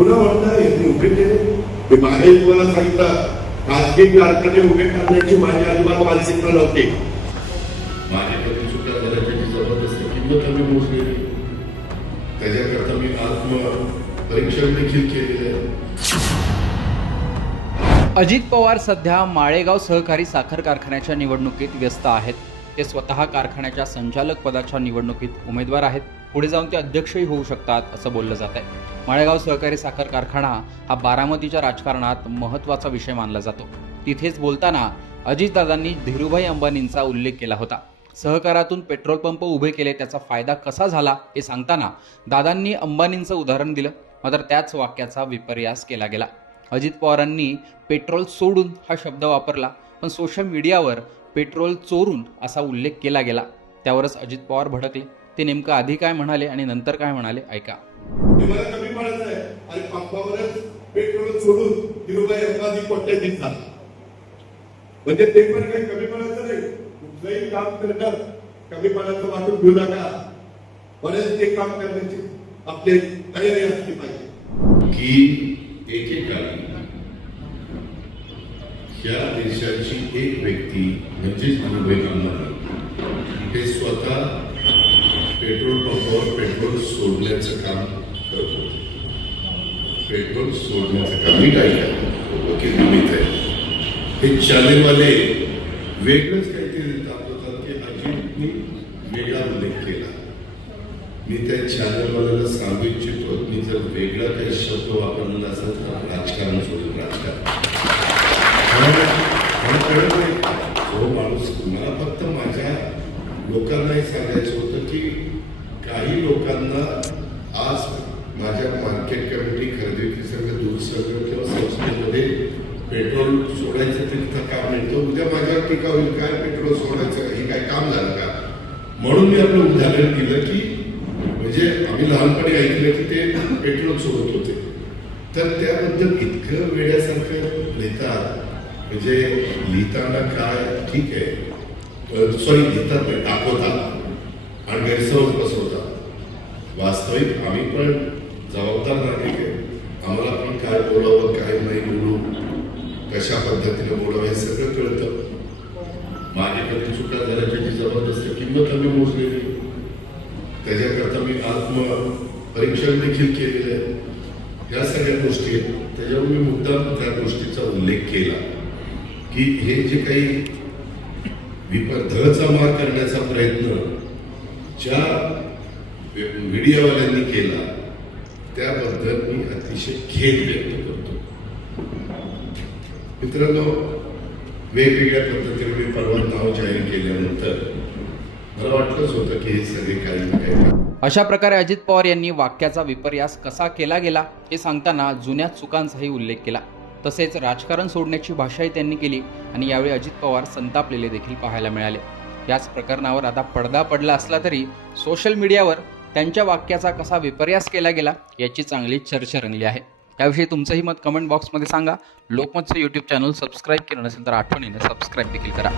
पुन्हा म्हणताय यांनी उभे केले. मी मागे तुम्हाला सांगितलं खासगी कारखाने उभे करण्याची माझी अजिबात मानसिकता नव्हती. माझी कधी सुद्धा त्याची जबरदस्त किंमत आम्ही मोजलेली. त्याच्याकरता मी आत्म परीक्षण देखील केलेलं आहे. अजित पवार सध्या माळेगाव सहकारी साखर कारखान्याच्या निवडणुकीत व्यस्त आहेत. ते स्वतः कारखान्याच्या संचालक पदाच्या निवडणुकीत उमेदवार आहेत. पुढे जाऊन ते अध्यक्षही होऊ शकतात असं बोललं जात आहे. माळेगाव सहकारी साखर कारखाना हा बारामतीच्या राजकारणात महत्त्वाचा विषय मानला जातो. तिथेच बोलताना अजितदादांनी धीरूभाई अंबानींचा उल्लेख केला होता. सहकारातून पेट्रोल पंप उभे केले त्याचा फायदा कसा झाला हे सांगताना दादांनी अंबानींचं उदाहरण दिलं. मात्र त्याच वाक्याचा विपर्यास केला गेला. अजित पवारांनी पेट्रोल सोडून हा शब्द वापरला पण सोशल मीडियावर पेट्रोल चोरून असा उल्लेख केला गेला. त्यावरच अजित पवार भडकले. ते नेमकं आधी काय म्हणाले आणि नंतर काय म्हणाले ऐका. मला कमी पडत आहे आणि पंपावरच पेट्रोल सोडून धीरूभाई अंबानी झाला. म्हणजे ते पण काही कमी पडायचं नाही. कुठलंही काम करणं कमी पडायचं वाटून घेऊ नका. बरेच ते काम करण्याची आपली तयारी असली पाहिजे. की एकेकाळी या देशाची एक व्यक्ती म्हणजेच धीरूभाई अंबानी पेट्रोल पंपावर पेट्रोल सोडण्याचं काम करत. होते पेट्रोल सोडण्याचं काम. मी काय वकील निमित्त आहे हे चॅनेलवाले वेगळंच काहीतरी दाखवतात की अजितनी वेगळा उल्लेख केला. मी त्या चॅनलवाल्याला सांगू इच्छितो मी जर वेगळा काही शब्द वापरला असेल तर राजकारण सोडून राजकारण. मला कळत नाही. जो माणूस मला फक्त माझ्या लोकांना हे सांगायचं होतं की काही लोकांना आज माझ्या मार्केट कमिटी खरेदी सगळं संघ दूध संघ किंवा संस्थेमध्ये पेट्रोल सोडायचं ते तिथं काम मिळतं उद्या माझ्यावर टीका होईल काय पेट्रोल सोडायचं हे काय काम झालं का? म्हणून मी आपलं उदाहरण दिलं की म्हणजे आम्ही लहानपणी ऐकलं की ते पेट्रोल सोडत होते. तर त्याबद्दल इतकं वेड्यासारखं लिहितात म्हणजे लिहिताना काय ठीक आहे. सॉरी लिहितात नाही दाखवतात. आणि गैरसमज बसवतात वास्तविक आम्ही पण जबाबदार नागरिक आहे आम्हाला पण काय बोलावं काय नाही बोलू कशा पद्धतीने बोलावं हे सगळं कळतं. माझी कधी चुका झाल्या त्याची जबरदस्त किंमत आम्ही मोजलेली. त्याच्याकरता मी आत्म परीक्षण देखील केलेलं आहे. या सगळ्या गोष्टी आहेत त्याच्यावर मी मुद्दाम त्या गोष्टीचा उल्लेख केला की हे जे काही विपर्थळचा मार करण्याचा प्रयत्न ज्या मीडियावाल्यांनी केला त्याबद्दल मी अतिशय खेद व्यक्त करतो. मित्रांनो वेगवेगळ्या पद्धतीने मी परवा नाव जाहीर केल्यानंतर मला वाटलंच होतं की हे सगळे काही ना अशा प्रकारे अजित पवार यांनी वाक्याचा विपर्यास कसा केला गेला हे सांगताना जुन्या चुकांचाही उल्लेख केला. तसेच राजकारण सोडण्याची भाषाही त्यांनी केली आणि यावेळी अजित पवार संतापलेले देखील पाहायला मिळाले. याच प्रकरणावर आता पडदा पडला असला तरी सोशल मीडियावर त्यांच्या वाक्याचा कसा विपर्यास केला गेला याची चांगली चर्चा रंगली आहे. त्याविषयी तुमचंही मत कमेंट बॉक्समध्ये सांगा. लोकमतचं यूट्यूब चॅनल सबस्क्राईब केलं नसेल तर आठवणीने सबस्क्राईब देखील करा.